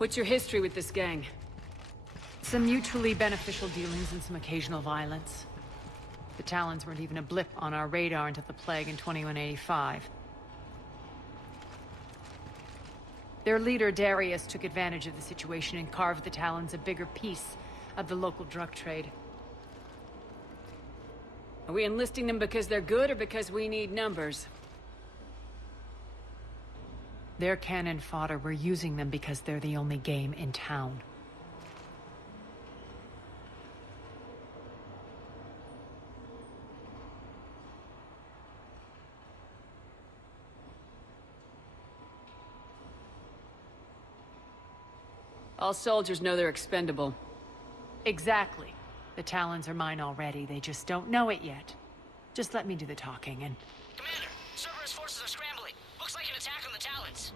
What's your history with this gang? Some mutually beneficial dealings and some occasional violence. The Talons weren't even a blip on our radar until the plague in 2185. Their leader, Darius, took advantage of the situation and carved the Talons a bigger piece of the local drug trade. Are we enlisting them because they're good or because we need numbers? They're cannon fodder. We're using them because they're the only game in town. All soldiers know they're expendable. Exactly. The Talons are mine already. They just don't know it yet. Just let me do the talking and... Commander, Cerberus forces are scrambling. Looks like an attack on the Talons.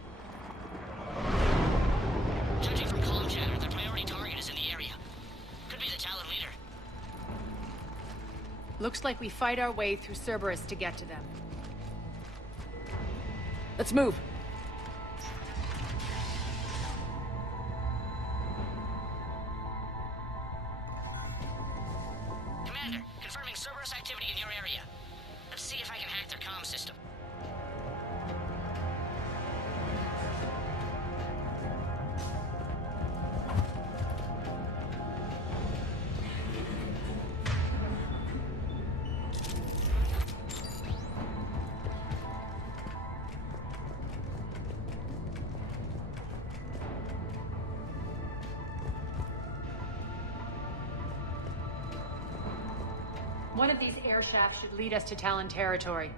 Judging from comm chatter, their priority target is in the area. Could be the Talon leader. Looks like we fight our way through Cerberus to get to them. Let's move. Commander, confirming Cerberus activity in your area. Let's see if I can hack their comm system. One of these air shafts should lead us to Talon territory.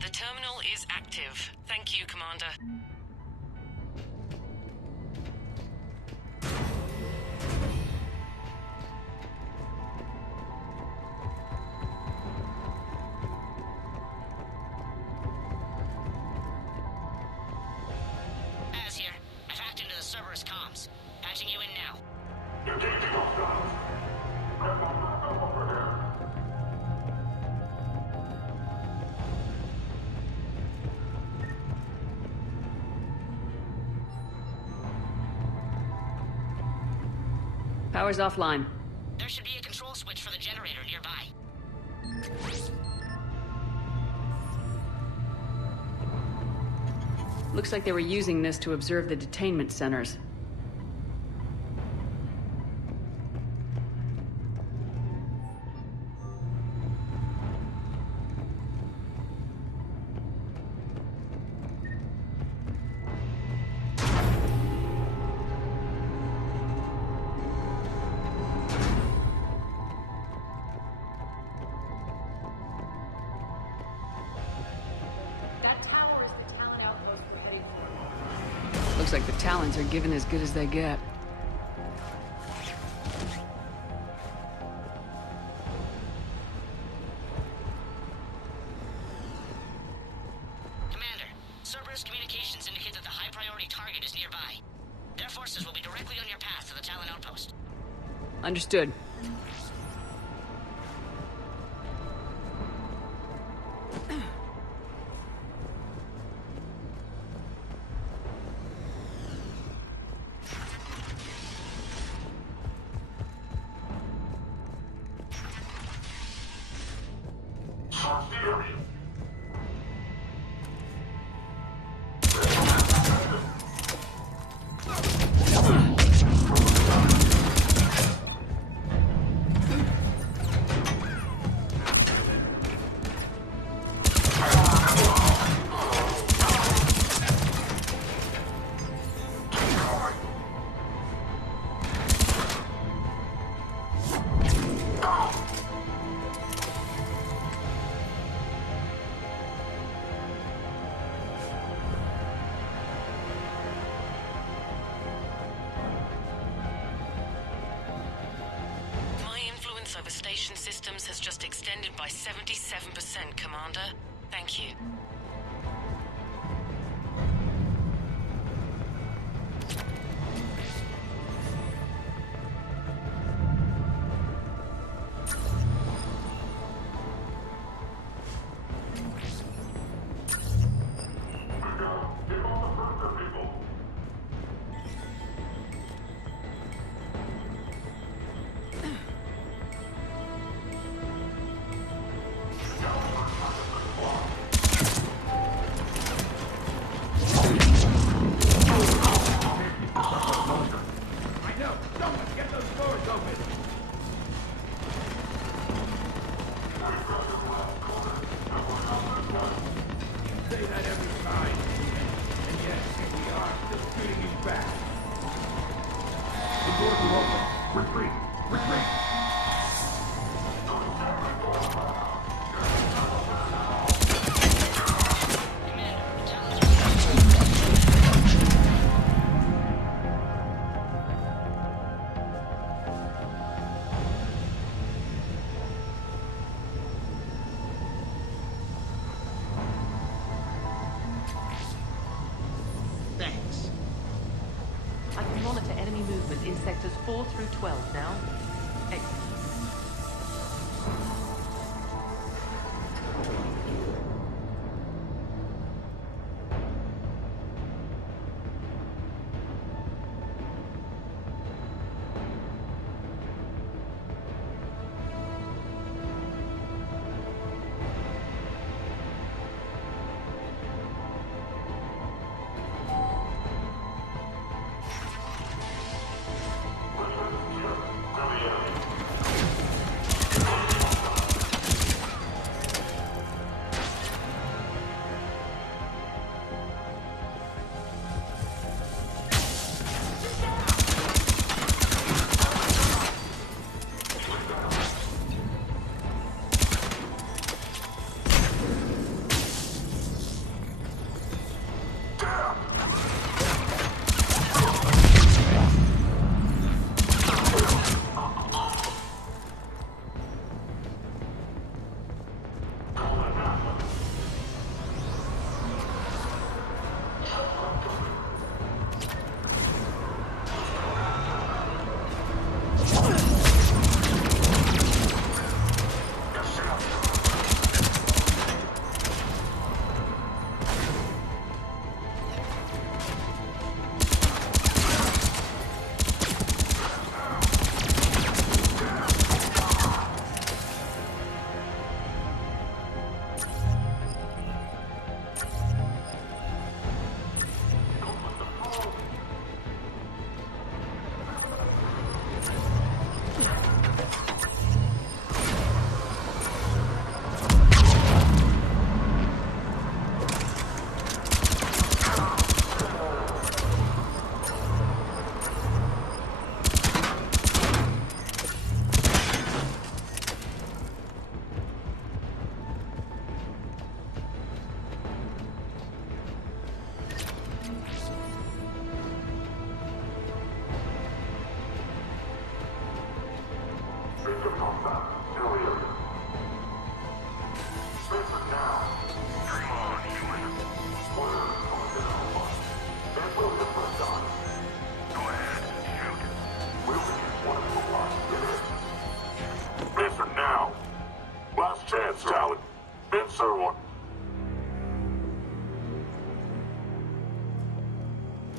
The terminal is active. Thank you, Commander. Az here. I've hacked into the Cerberus comms. Patching you in now. Power's offline. There should be a control switch for the generator nearby. Looks like they were using this to observe the detainment centers. That tower is the Talon outpost we're heading for. Looks like the Talons are giving as good as they get. Commander, Cerberus communications indicate that the high-priority target is nearby. Their forces will be directly on your path to the Talon outpost. Understood. My influence over station systems has just extended by 77%, Commander. Thank you. through 12 now. Hey.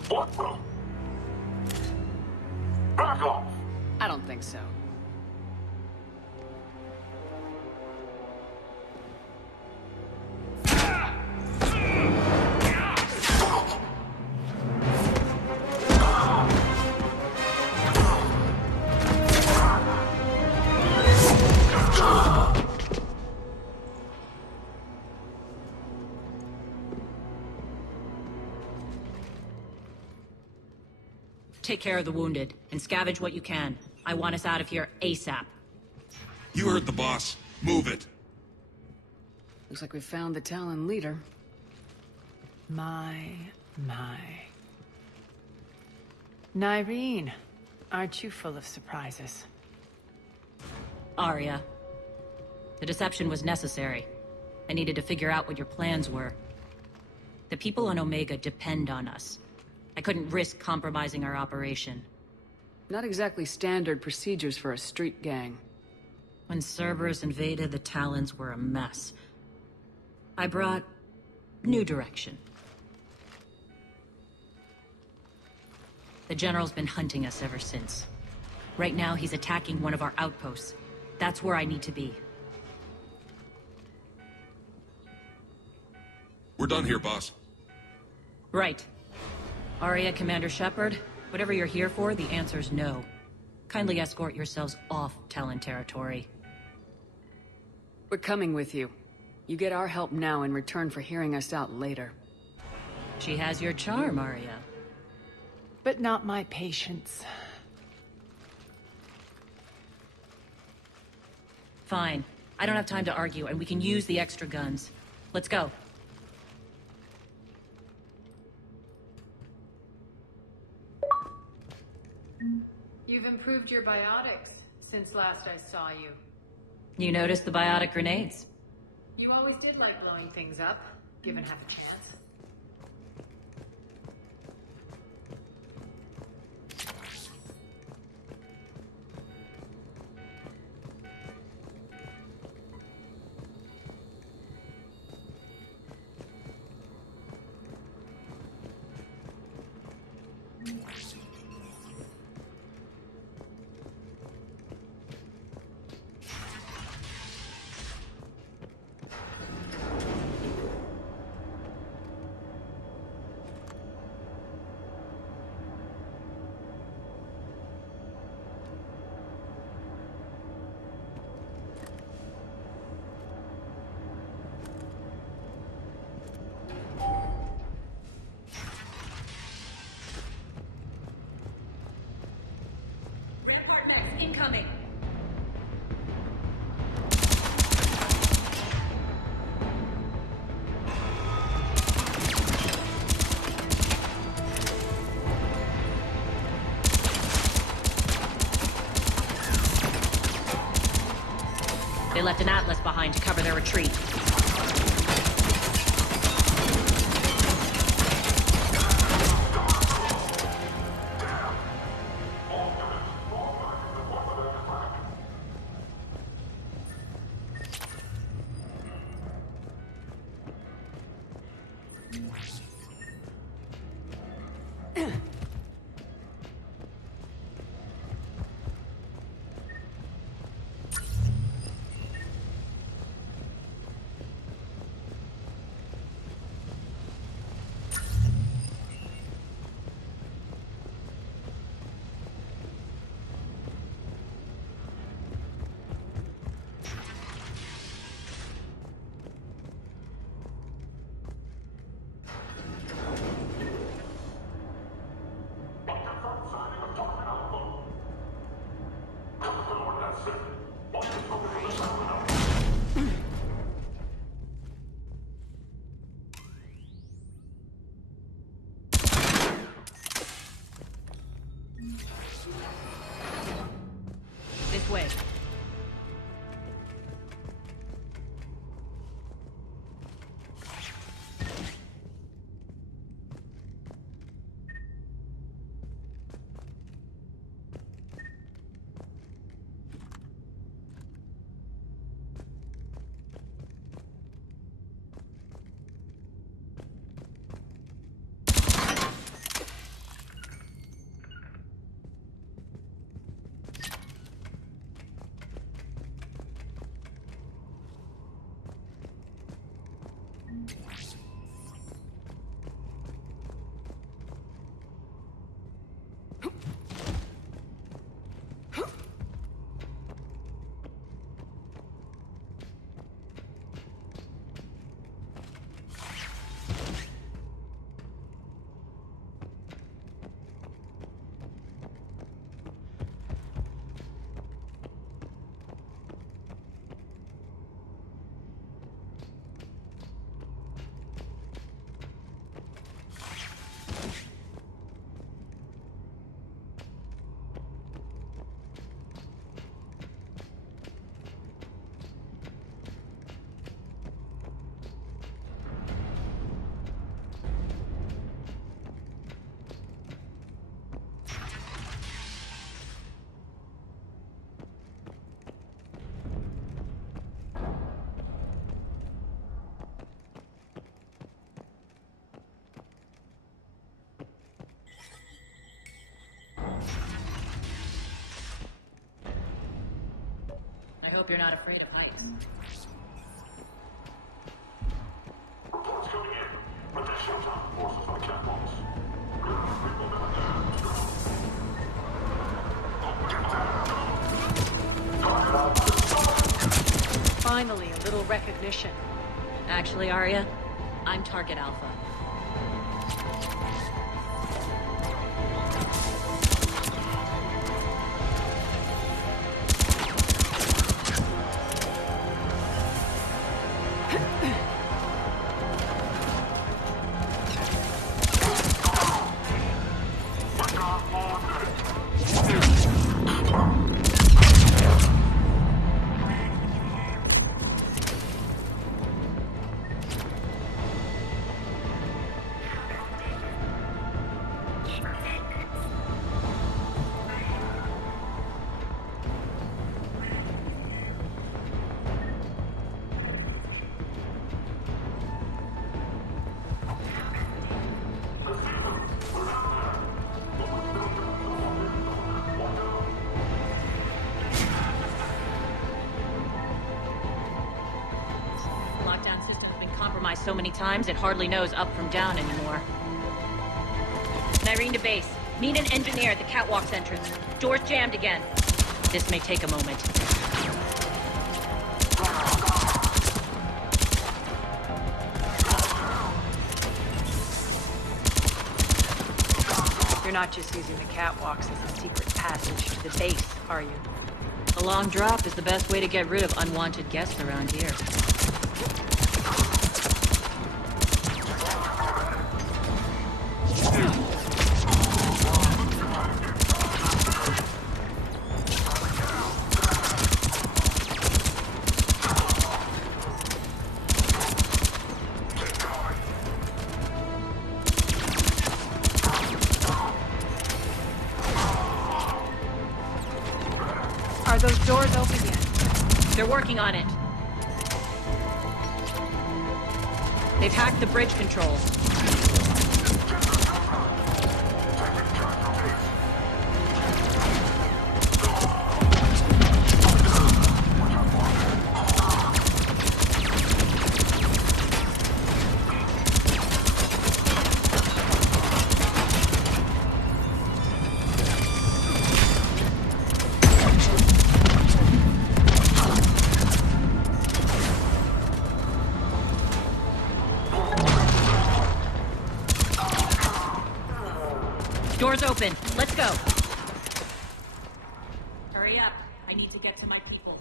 What the? Back off! I don't think so. Take care of the wounded, and scavenge what you can. I want us out of here ASAP. You heard the boss. Move it. Looks like we found the Talon leader. My. Nyreen, aren't you full of surprises? Arya. The deception was necessary. I needed to figure out what your plans were. The people on Omega depend on us. I couldn't risk compromising our operation. Not exactly standard procedures for a street gang. When Cerberus invaded, the Talons were a mess. I brought new direction. The General's been hunting us ever since. Right now, he's attacking one of our outposts. That's where I need to be. We're done here, boss. Right. Arya, Commander Shepard, whatever you're here for, the answer's no. Kindly escort yourselves off Talon territory. We're coming with you. You get our help now in return for hearing us out later. She has your charm, Arya. But not my patience. Fine. I don't have time to argue, and we can use the extra guns. Let's go. You've improved your biotics since last I saw you. You noticed the biotic grenades? You always did like blowing things up, given half a chance. They left an Atlas behind to cover their retreat. This way. I hope you're not afraid of heights. Reports coming in. Additional time forces on the catwalks. Finally, a little recognition. Actually, Arya, I'm Target Alpha. So many times it hardly knows up from down anymore. Nyreen to base. Need an engineer at the catwalk's entrance. Door's jammed again. This may take a moment. You're not just using the catwalks as a secret passage to the base, are you? A long drop is the best way to get rid of unwanted guests around here. They're working on it. They've hacked the bridge controls. Doors open. Let's go. Hurry up. I need to get to my people.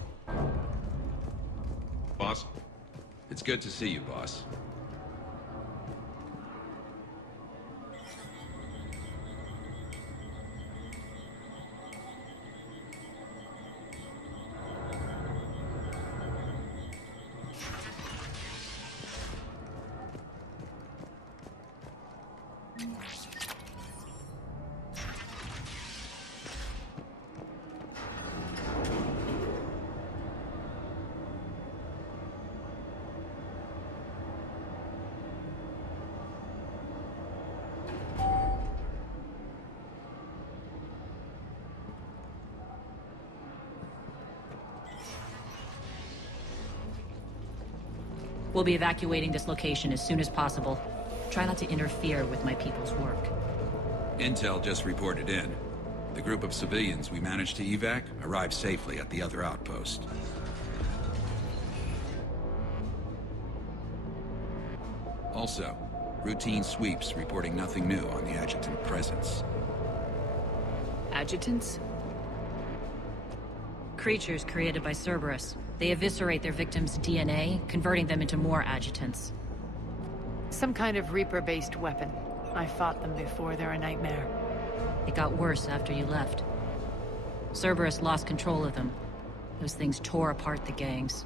Boss? It's good to see you, boss. We'll be evacuating this location as soon as possible. Try not to interfere with my people's work. Intel just reported in. The group of civilians we managed to evac arrived safely at the other outpost. Also, routine sweeps reporting nothing new on the adjutant presence. Adjutants? Creatures created by Cerberus. They eviscerate their victims' DNA, converting them into more adjutants. Some kind of Reaper-based weapon. I fought them before, they're a nightmare. It got worse after you left. Cerberus lost control of them. Those things tore apart the gangs,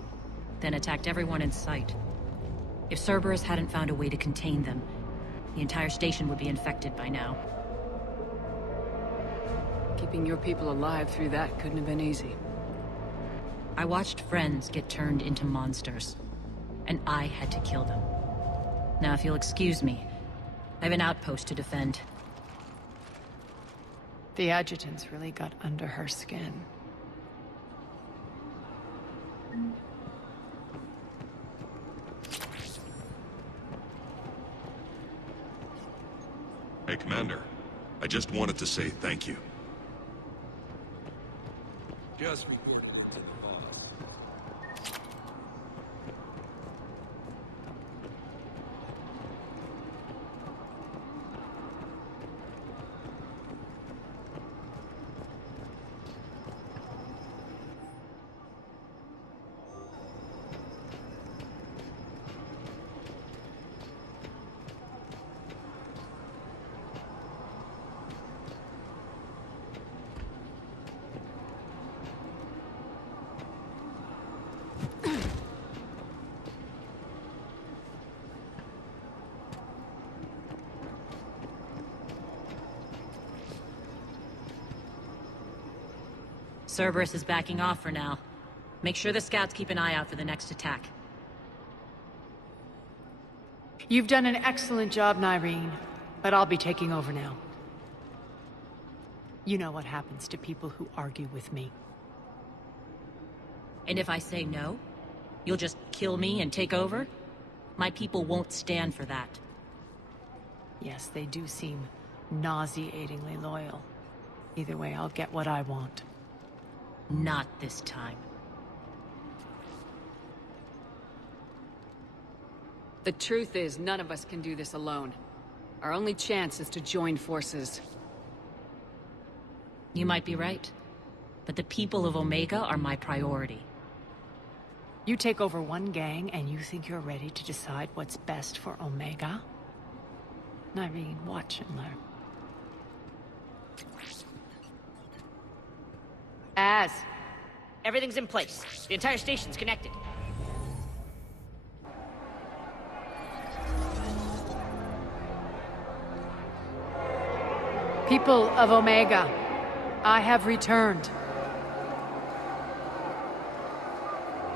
then attacked everyone in sight. If Cerberus hadn't found a way to contain them, the entire station would be infected by now. Keeping your people alive through that couldn't have been easy. I watched friends get turned into monsters, and I had to kill them. Now, if you'll excuse me, I have an outpost to defend. The adjutants really got under her skin. Hey, Commander. I just wanted to say thank you. Just reported to the boss. Cerberus is backing off for now. Make sure the scouts keep an eye out for the next attack. You've done an excellent job, Nyreen, but I'll be taking over now. You know what happens to people who argue with me. And if I say no, you'll just kill me and take over? My people won't stand for that. Yes, they do seem nauseatingly loyal. Either way, I'll get what I want. Not this time. The truth is, none of us can do this alone. Our only chance is to join forces. You might be right, but the people of Omega are my priority. You take over one gang and you think you're ready to decide what's best for Omega? Nyreen, watch and learn. Az, Everything's in place. The entire station's connected. people of Omega, I have returned.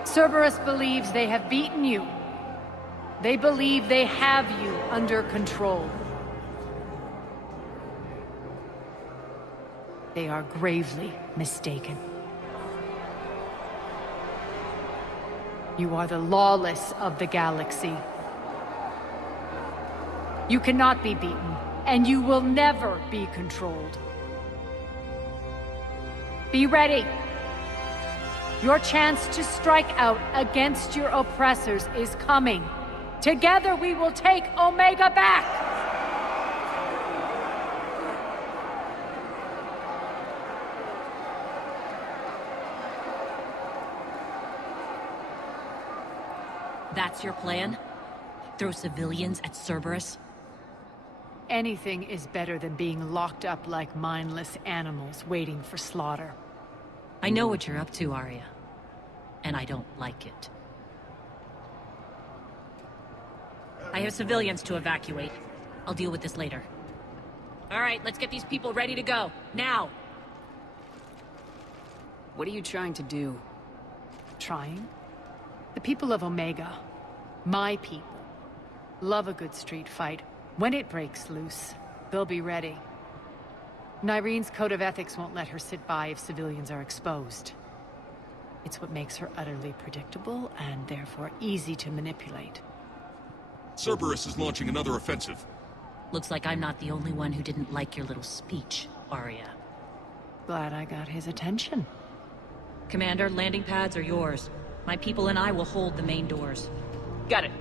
Cerberus believes they have beaten you. They believe they have you under control. They are gravely mistaken. You are the lawless of the galaxy. You cannot be beaten, and you will never be controlled. Be ready. Your chance to strike out against your oppressors is coming. Together we will take Omega back! That's your plan? Throw civilians at Cerberus? Anything is better than being locked up like mindless animals waiting for slaughter. I know what you're up to, Arya. And I don't like it. I have civilians to evacuate. I'll deal with this later. All right, let's get these people ready to go. Now! What are you trying to do? Trying? The people of Omega, my people, love a good street fight. When it breaks loose, they'll be ready. Nyrene's code of ethics won't let her sit by if civilians are exposed. It's what makes her utterly predictable and therefore easy to manipulate. Cerberus is launching another offensive. Looks like I'm not the only one who didn't like your little speech, Arya. Glad I got his attention. Commander, landing pads are yours. My people and I will hold the main doors. Got it.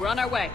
We're on our way.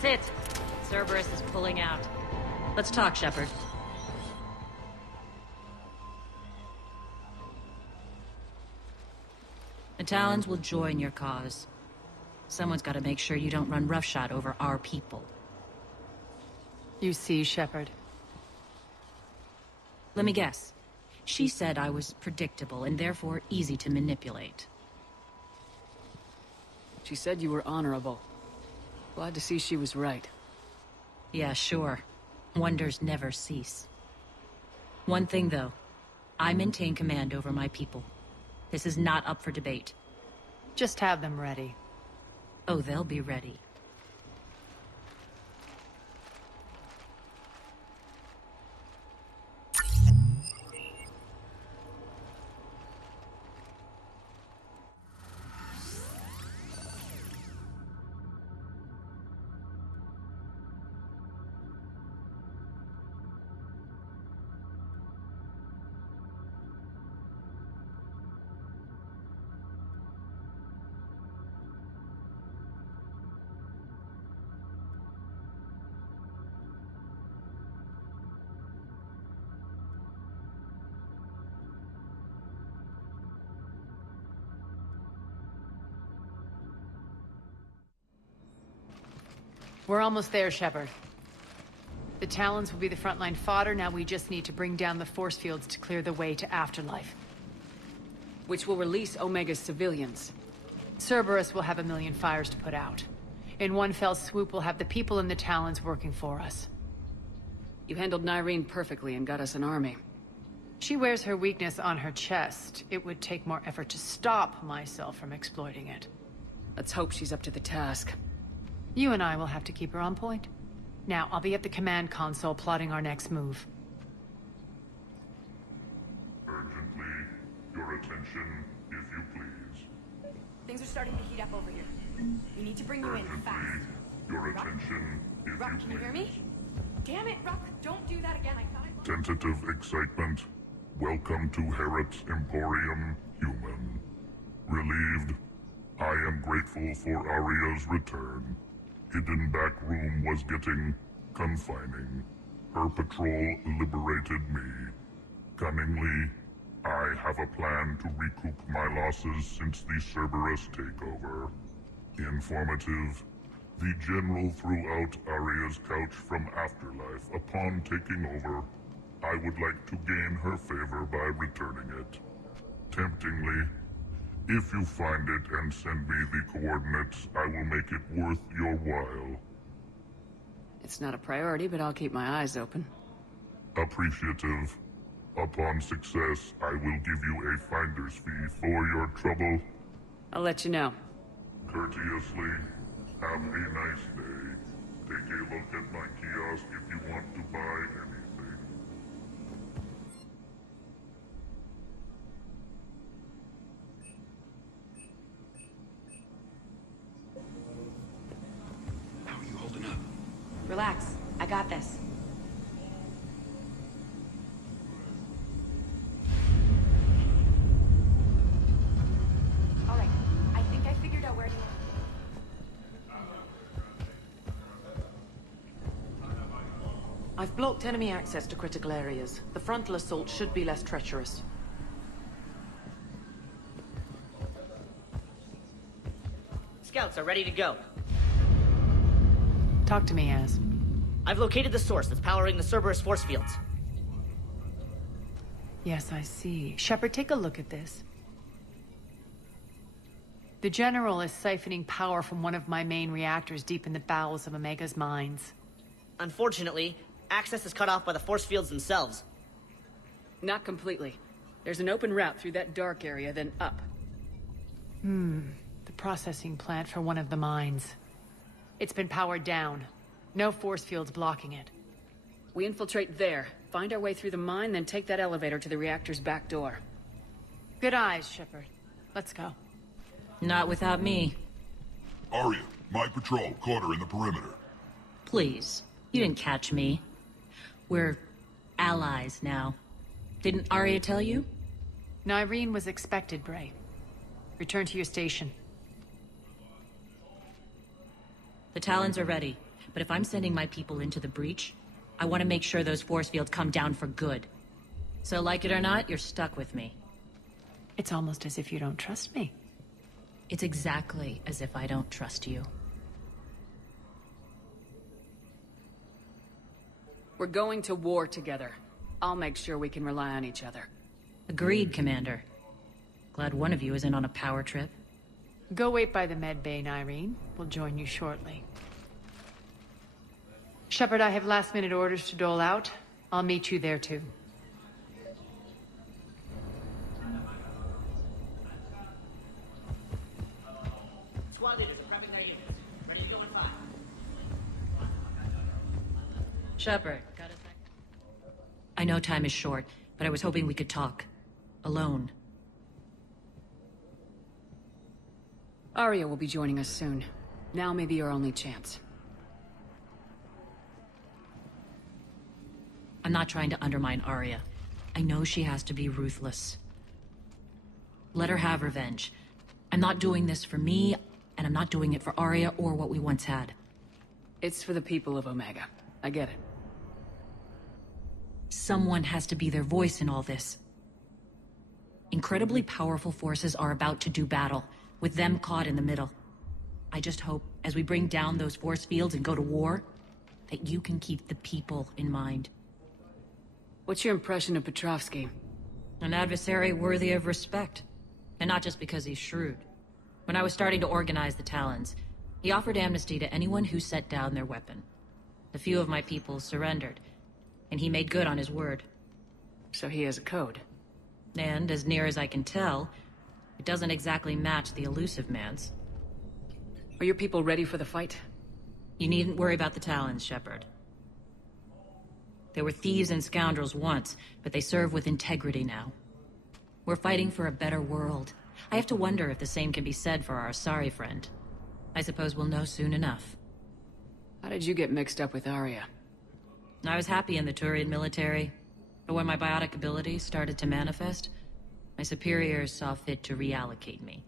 That's it. Cerberus is pulling out. Let's talk, Shepard. The Talons will join your cause. Someone's got to make sure you don't run roughshod over our people. You see, Shepard. Let me guess. She said I was predictable and therefore easy to manipulate. She said you were honorable. Glad to see she was right. Yeah, sure. Wonders never cease. One thing, though. I maintain command over my people. This is not up for debate. Just have them ready. Oh, they'll be ready. We're almost there, Shepard. The Talons will be the frontline fodder, now we just need to bring down the force fields to clear the way to Afterlife. Which will release Omega's civilians. Cerberus will have a million fires to put out. In one fell swoop, we'll have the people in the Talons working for us. You handled Nyreen perfectly and got us an army. She wears her weakness on her chest. It would take more effort to stop myself from exploiting it. Let's hope she's up to the task. You and I will have to keep her on point. Now, I'll be at the command console plotting our next move. Urgently, your attention, if you please. Things are starting to heat up over here. We need to bring you in fast. Urgently, your attention, if you Ruck, please. can you hear me? Damn it, Ruck! Don't do that again. I thought I... Tentative excitement. Welcome to Harrot's Emporium, human. Relieved. I am grateful for Aria's return. Hidden back room was getting confining. Her patrol liberated me. Cunningly, I have a plan to recoup my losses since the Cerberus takeover. Informative. The General threw out Aria's couch from Afterlife upon taking over. I would like to gain her favor by returning it. Temptingly, if you find it and send me the coordinates, I will make it worth your while. It's not a priority, but I'll keep my eyes open. Appreciative. Upon success, I will give you a finder's fee for your trouble. I'll let you know. Courteously, have a nice day. Take a look at my kiosk if you want to buy anything. How are you holding up? Relax. I got this. All right. I think I figured out where you are. I've blocked enemy access to critical areas. The frontal assault should be less treacherous. Scouts are ready to go. Talk to me, Az. I've located the source that's powering the Cerberus force fields. Yes, I see. Shepard, take a look at this. The General is siphoning power from one of my main reactors deep in the bowels of Omega's mines. Unfortunately, access is cut off by the force fields themselves. Not completely. There's an open route through that dark area, then up. The processing plant for one of the mines. It's been powered down. No force fields blocking it. We infiltrate there, find our way through the mine, then take that elevator to the reactor's back door. Good eyes, Shepard. Let's go. Not without me. Arya, my patrol caught her in the perimeter. Please. You didn't catch me. We're allies now. Didn't Arya tell you? Nyreen was expected, Bray. Return to your station. The Talons are ready, but if I'm sending my people into the breach, I want to make sure those force fields come down for good. So like it or not, you're stuck with me. It's almost as if you don't trust me. It's exactly as if I don't trust you. We're going to war together. I'll make sure we can rely on each other. Agreed, Commander. Glad one of you isn't on a power trip. Go wait by the med bay, Irene. We'll join you shortly. Shepard, I have last-minute orders to dole out. I'll meet you there, too. Squad leaders are prepping their units. Ready to go in 5. Shepard, got a sec? I know time is short, but I was hoping we could talk. Alone. Arya will be joining us soon. Now may be your only chance. I'm not trying to undermine Arya. I know she has to be ruthless. Let her have revenge. I'm not doing this for me, and I'm not doing it for Arya or what we once had. It's for the people of Omega. I get it. Someone has to be their voice in all this. Incredibly powerful forces are about to do battle, with them caught in the middle. I just hope, as we bring down those force fields and go to war, that you can keep the people in mind. What's your impression of Petrovsky? An adversary worthy of respect. And not just because he's shrewd. When I was starting to organize the Talons, he offered amnesty to anyone who set down their weapon. A few of my people surrendered, and he made good on his word. So he has a code. And, as near as I can tell, it doesn't exactly match the Elusive Man's. Are your people ready for the fight? You needn't worry about the Talons, Shepard. They were thieves and scoundrels once, but they serve with integrity now. We're fighting for a better world. I have to wonder if the same can be said for our Asari friend. I suppose we'll know soon enough. How did you get mixed up with Arya? I was happy in the Turian military, but when my biotic abilities started to manifest, my superiors saw fit to reallocate me.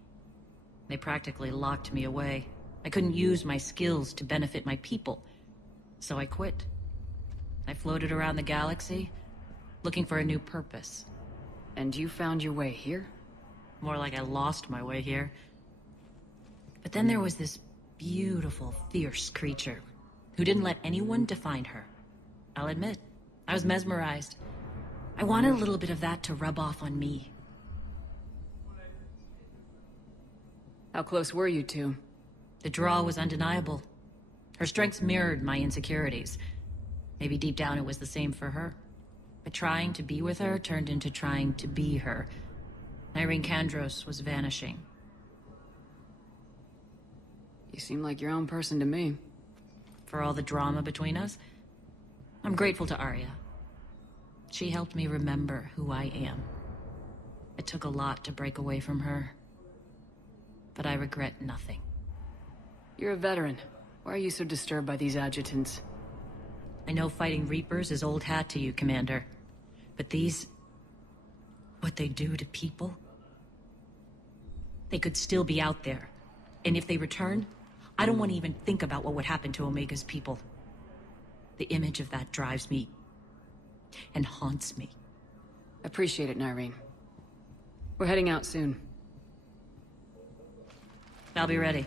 They practically locked me away. I couldn't use my skills to benefit my people, so I quit. I floated around the galaxy, looking for a new purpose. And you found your way here? More like I lost my way here. But then there was this beautiful, fierce creature who didn't let anyone define her. I'll admit, I was mesmerized. I wanted a little bit of that to rub off on me. How close were you two? The draw was undeniable. Her strengths mirrored my insecurities. Maybe deep down it was the same for her. But trying to be with her turned into trying to be her. Irene Kandros was vanishing. You seem like your own person to me. For all the drama between us, I'm grateful to Arya. She helped me remember who I am. It took a lot to break away from her. But I regret nothing. You're a veteran. Why are you so disturbed by these adjutants? I know fighting Reapers is old hat to you, Commander. But these... what they do to people? They could still be out there. And if they return, I don't want to even think about what would happen to Omega's people. The image of that drives me... and haunts me. Appreciate it, Nyreen. We're heading out soon. I'll be ready.